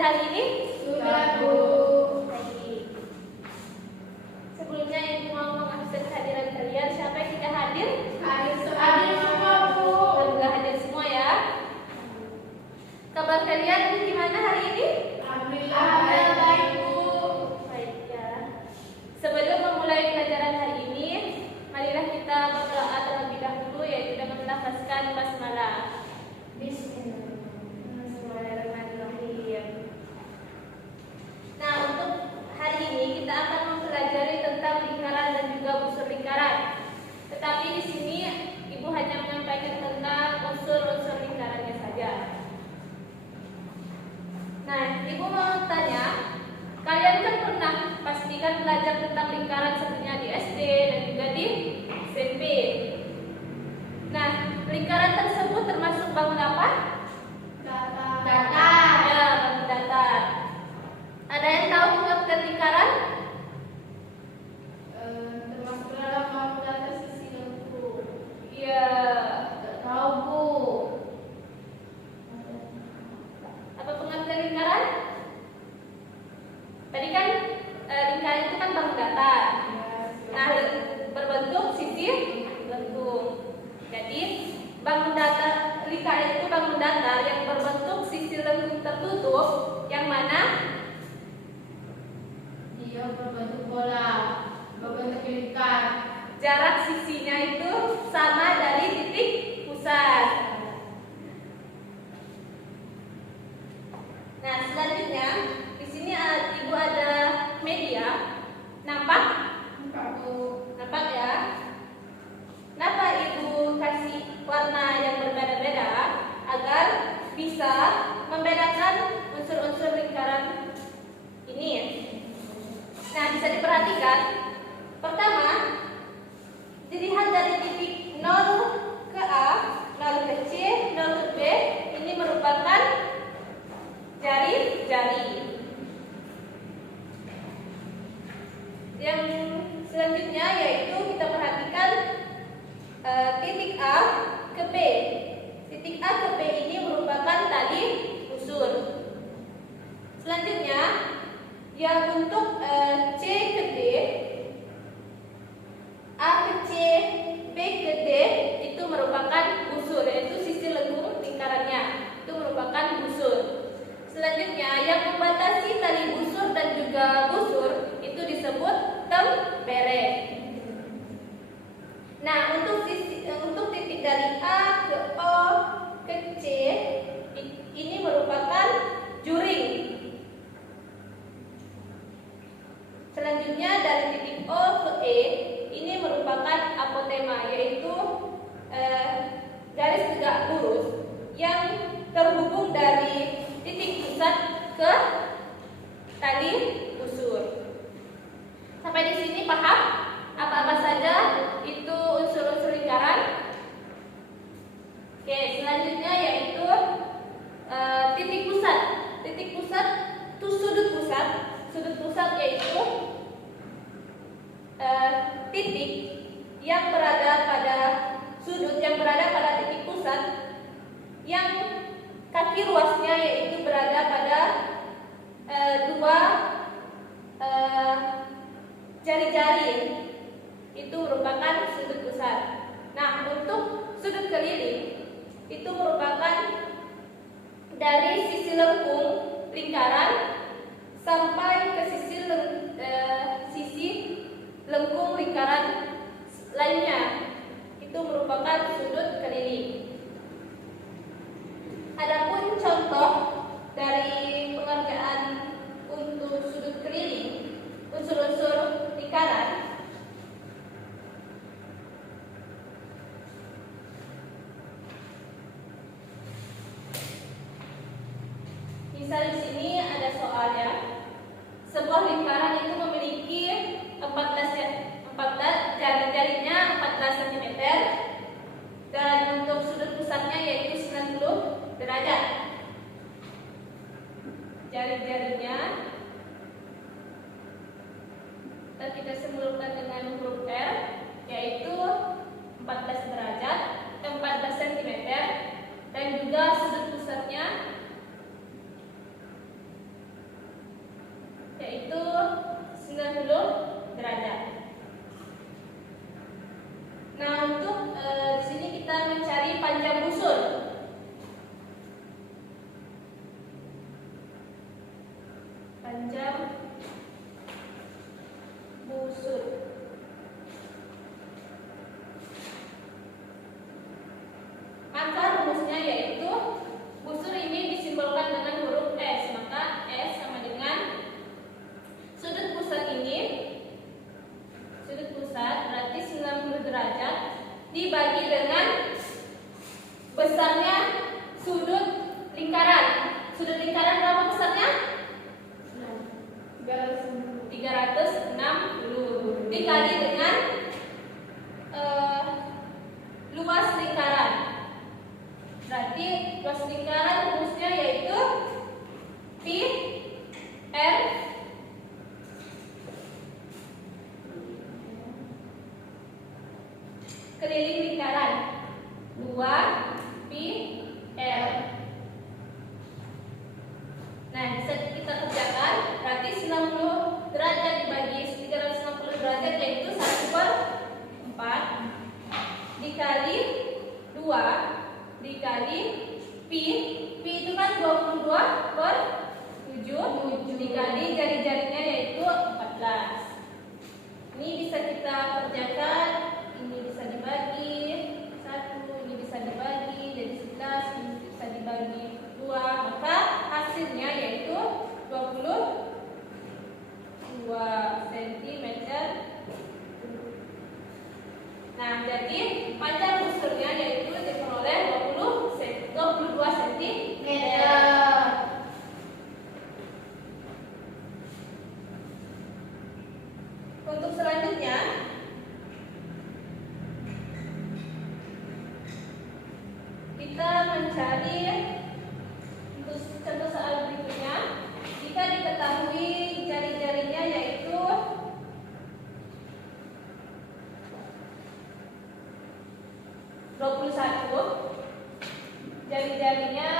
hari ini? Sudah, Bu. Baik. Sebelumnya Ibu mau mengabsen kehadiran kalian. Siapa yang tidak hadir? Hadir semua, Bu. Alhamdulillah hadir semua ya. Kabar kalian gimana hari ini? Alhamdulillah baik, Bu. Baik ya. Sebelum memulai pelajaran hari ini, marilah kita berdoa terlebih dahulu, yaitu dengan melafazkan basmalah. Bismillahirrahmanirrahim. Nah, untuk hari ini kita akan mempelajari tentang lingkaran dan juga unsur lingkaran. Tetapi di sini Ibu hanya menyampaikan tentang unsur-unsur lingkarannya saja. Nah, Ibu mau tanya, kalian kan pernah pastikan belajar tentang lingkaran sebenarnya di SD dan juga di SMP. Nah, lingkaran tersebut termasuk bangun apa? Datar. Ya, bangun datar. Ada yang tahu pengertian lingkaran? Termasuk dalam bangun datar sisi lengkung. Iya. Tidak tahu, Bu. Apa pengertian lingkaran? Tadi kan lingkaran itu kan bangun datar. Nah, berbentuk sisi lengkung. Jadi, bangun datar, lingkaran itu bangun datar yang berbentuk sisi lengkung tertutup, yang mana Dia berbentuk bola, berbentuk lingkar. jarak sisinya itu sama dari titik pusat. Nah, selanjutnya di sini Ibu ada media. Nampak? Bu. Nampak ya? Kenapa Ibu kasih warna yang berbeda-beda agar bisa membedakan unsur-unsur lingkaran ini? Nah, bisa diperhatikan. Pertama, dilihat dari titik 0 ke A, 0 ke C, 0 ke B, ini merupakan jari-jari. Yang selanjutnya yaitu kita perhatikan titik A ke B. Titik A ke B ini merupakan tali usul. Selanjutnya, yang untuk C ke D, A ke C, B ke D itu merupakan busur, yaitu sisi lengkung lingkarannya. Itu merupakan busur. Selanjutnya, yang membatasi tali busur dan juga busur itu disebut temperek. Nah, untuk titik dari A ke O ke C ini merupakan juring. Selanjutnya dari titik O ke E ini merupakan apotema, yaitu garis tegak lurus yang terhubung dari titik pusat ke tali busur. Sampai di sini paham apa-apa saja itu unsur-unsur lingkaran? Oke, selanjutnya yaitu titik pusat. Titik pusat itu sudut pusat. Sudut pusat yaitu titik yang berada pada sudut yang berada pada titik pusat, yang kaki ruasnya yaitu berada pada dua jari-jari, itu merupakan sudut pusat. Nah, untuk sudut keliling itu merupakan dari sisi lengkung lingkaran sampai ke sisi lengkung lingkaran lainnya, itu merupakan sudut keliling. Adapun contoh dari pengerjaan untuk sudut keliling, unsur-unsur lingkaran, misal di sini ada soalnya. Sebuah lingkaran itu memiliki 14 jari-jarinya 14 cm dan untuk sudut pusatnya yaitu 90 derajat. Jari-jarinya kita simbolkan dengan huruf R, yaitu 14 derajat, 14 cm, dan juga sudut pusatnya Panjang busur. Maka rumusnya yaitu busur ini disimbolkan dengan huruf S. Maka S sama dengan sudut pusat ini, sudut pusat berarti 90 derajat dibagi dengan besarnya sudut lingkaran. Sudut lingkaran berapa besarnya? 360 dikali dengan luas lingkaran. Berarti luas lingkaran rumusnya yaitu pi r keliling lingkaran 2 pi r. Nah, bisa kita kerjakan. Berarti 90 derajat dibagi 360 derajat yaitu 1/4 dikali 2 dikali pi. Pi itu kan 22/7 dikali jari-jarinya yaitu 14. Ini bisa kita kerjakan. Ini bisa dibagi 1, ini bisa dibagi jadi 11, ini bisa dibagi 2. Maka hasilnya yaitu 22 cm. Nah, jadi panjang busurnya yaitu diperoleh 22 cm. Untuk selanjutnya kita mencari untuk contoh soal berikutnya. Jika diketahui jari-jarinya yaitu 21, jari-jarinya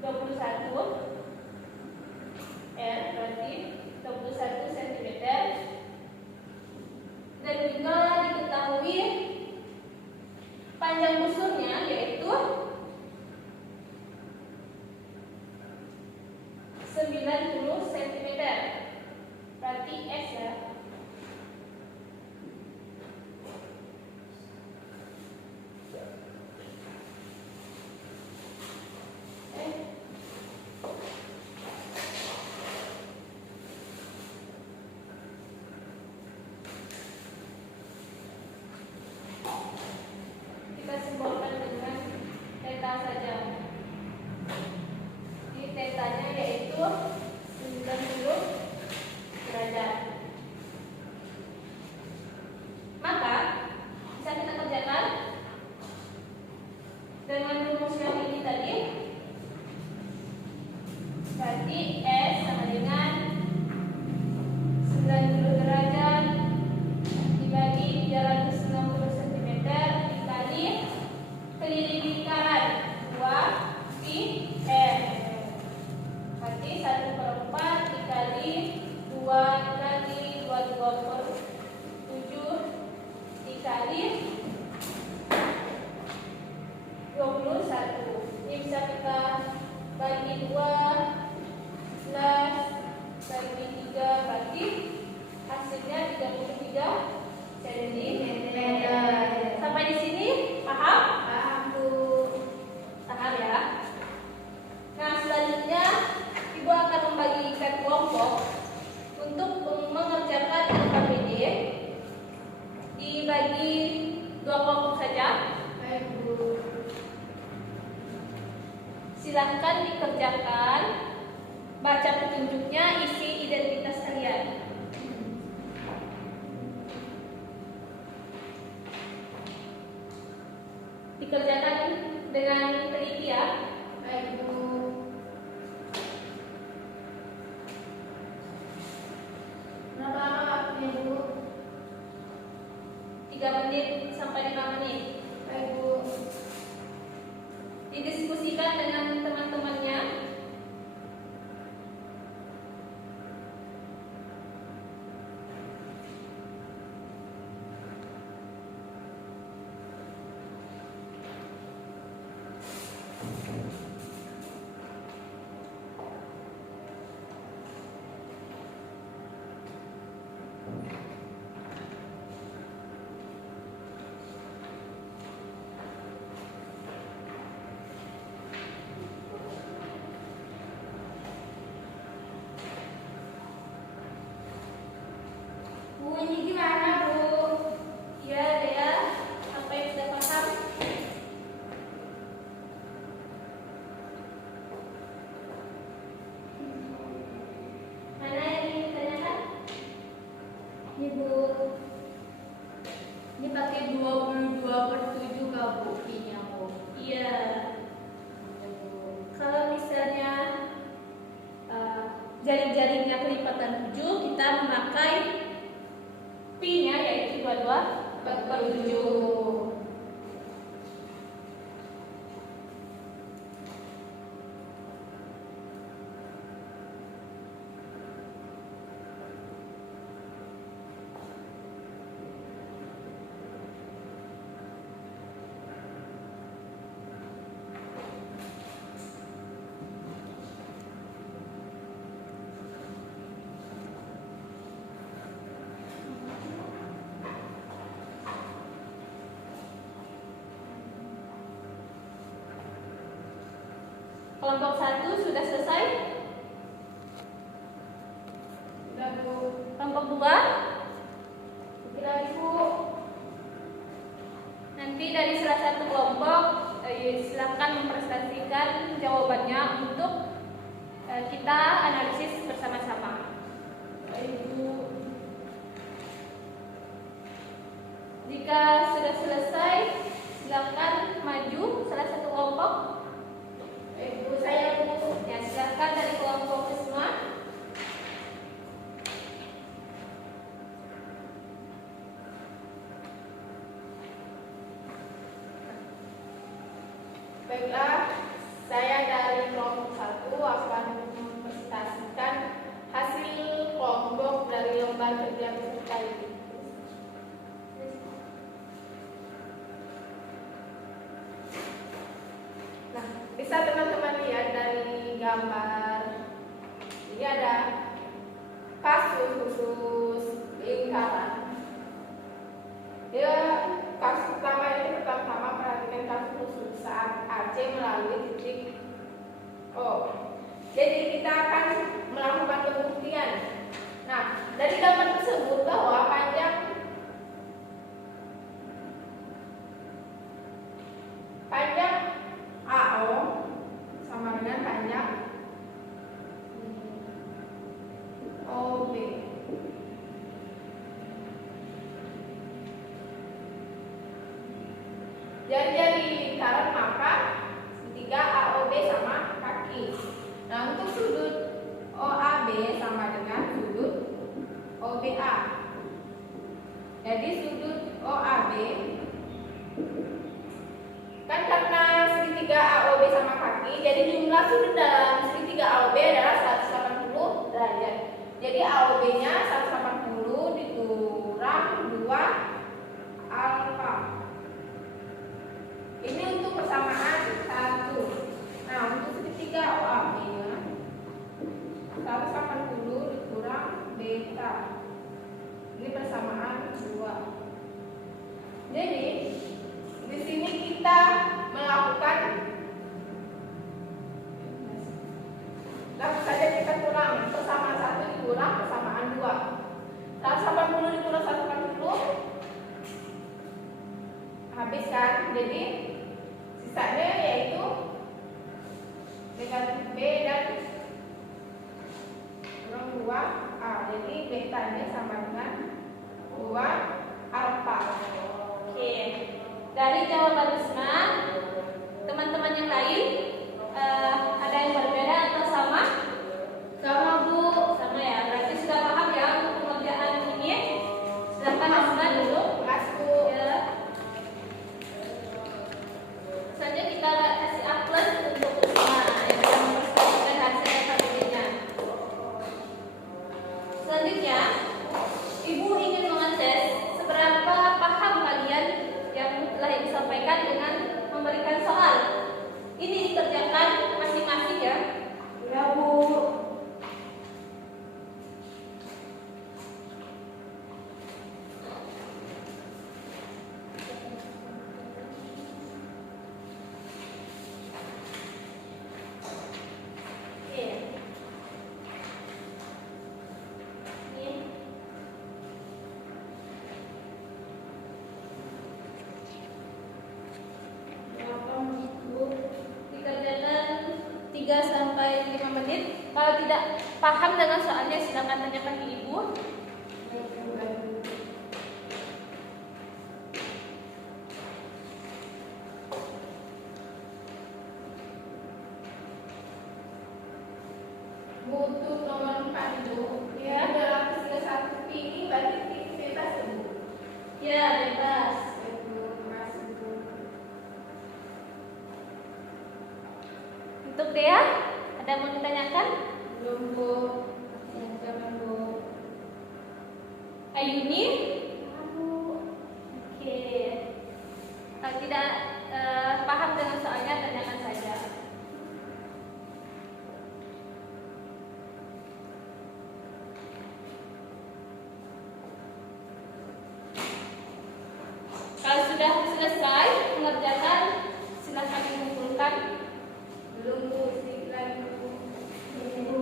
21 R berarti 21 cm, dan juga diketahui panjang busurnya yaitu 90 cm. Berarti S ya. Kita simbolkan dengan theta saja. Ini tetanya yaitu 90 derajat. Maka bisa kita kerjakan dengan rumus yang ini tadi. Berarti S sama dengan 90 derajat dibagi 360 cm dikali keliling lingkaran 2 pi r. Berarti 1/4 dikali 2 dikali 22/7 dikali 21. Ini bisa kita bagi 2 plus bagi 3, berarti hasilnya 33 cm. Sampai di sini paham? Paham, Bu. Paham ya? Nah, selanjutnya Ibu akan membagikan kelompok untuk mengerjakan LKPD. Dibagi 2 kelompok saja. Baik, Bu. Silahkan dikerjakan. Baca petunjuknya, isi identitas kalian. Dikerjakan dengan teliti ya. Baik, Bu. Berapa lama waktunya, Bu? 3 menit sampai 5 menit. Baik, Bu. Didiskusikan dengan teman-temannya. Ini gimana, Bu? Ya, Dea, apa yang sudah paham? Mana yang ingin ditanyakan? Ini, Bu. Ini pakai 22/7 Kak, Bu, Pi-nya, Bu. Iya. Oke, Bu. Kalau misalnya jaring-jaringnya kelipatan 7, kita memakai pi-nya yaitu 22/7. Kelompok 1 sudah selesai. Udah, Bu. Kelompok 2 Bikin lagi, Bu. nanti dari salah satu kelompok silakan mempresentasikan jawabannya untuk kita analisis bersama-sama. Baik, Bu. Jika sudah selesai, silakan maju salah satu kelompok. Baik, Bu. Saya, Bu. Ya, silakan dari kelompok semua. Baiklah, saya dari kelompok 1 akan mempresentasikan hasil kelompok dari lembar kerja peserta ini. Nah, bisa teman-teman lihat dari gambar ini ada kasus khusus lingkaran. Ya, kasus pertama ini pertama perhatikan kasus khusus saat AC melalui titik O. Jadi kita akan melakukan pembuktian. Nah, dari gambar tersebut bahwa panjang AO sama dengan panjang OB. Jadi lingkaran maka segitiga AOB sama kaki. Nah, untuk sudut OAB sama dengan sudut OBA. Jadi sudut OAB kan karena segitiga AOB sama kaki, jadi jumlah sudut dalam segitiga AOB adalah 180 derajat. Jadi AOB-nya 180 dikurang 2 alfa. Ini untuk persamaan 1. Nah, untuk segitiga OAB-nya 180 dikurang beta. Ini persamaan 2. Jadi di sini kita melakukan langsung saja kita kurang persamaan 1 dikurang persamaan 2. 180 dikurang 180 habis kan? Jadi sisanya yaitu negatif B dan kurang 2A. Jadi betanya sama dengan 2 alfa. Oke. Dari jawaban Risma, teman-teman yang lain ada yang berbeda atau sama? Sama, Bu. Sama ya. Berarti sudah paham ya untuk pengerjaan ini. Silakan Risma dulu. Masku. Ya. Selanjutnya kita kasih A+ untuk Risma yang akan mempresentasikan hasil evaluasinya. Selanjutnya, Ibu ingin mengecek seberapa paham kalian yang telah disampaikan dengan memberikan soal. Ini dikerjakan masing-masing ya. sampai 5 menit. Kalau tidak paham dengan soalnya silakan tanyakan ke Ibu. Butuh nomor 4 Bu. Ya. Dalam ketiga satu ini berarti bebas ya Bu. Ya, bebas. Untuk Dea, ada mau ditanyakan? Belum Bu. Jangan Bu. Ayuni? Oke. Kalau tidak paham dengan soalnya, tanyakan saja. Kalau sudah selesai mengerjakan, silakan dikumpulkan. Belum Bu, sedikit lagi Bu. Bu.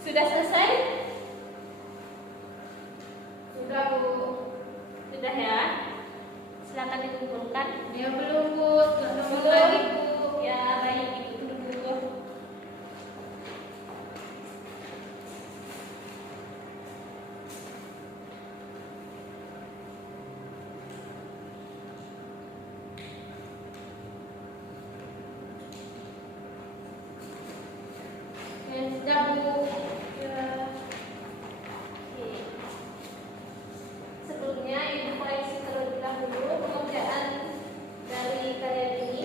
Sudah selesai? Sudah Bu. Sudah ya. Silakan dikumpulkan. Ya belum Bu. Nomor Belum. lagi Bu. Ya, baik, Ibu tunggu. Ya sudah Bu. Ya. Oke. Sebelumnya Ibu koreksi terlebih dahulu pengerjaan dari kalian ini.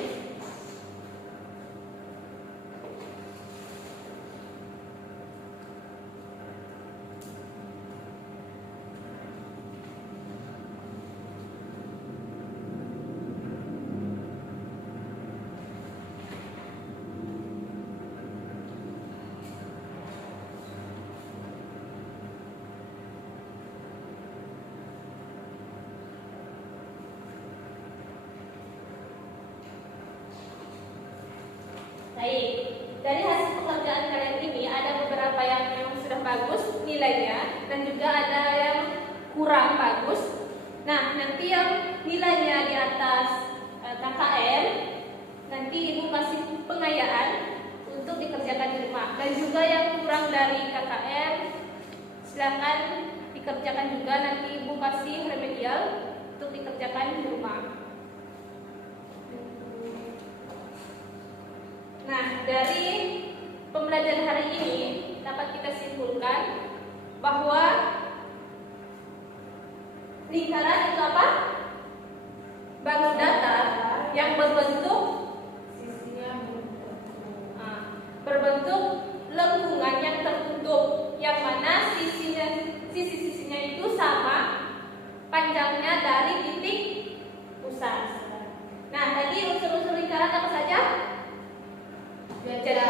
Baik, dari hasil pekerjaan kalian ini ada beberapa yang sudah bagus nilainya dan juga ada yang kurang bagus. Nah, nanti yang nilainya di atas KKM, nanti Ibu kasih pengayaan untuk dikerjakan di rumah. Dan juga yang kurang dari KKM, silakan dikerjakan juga, nanti Ibu kasih remedial untuk dikerjakan di rumah. Nah, dari pembelajaran hari ini dapat kita simpulkan bahwa lingkaran itu apa? Bangun datar yang berbentuk berbentuk lengkungan yang tertutup, yang mana sisi-sisinya itu sama panjangnya dari titik pusat. Nah, tadi unsur-unsur lingkaran apa saja? Jadi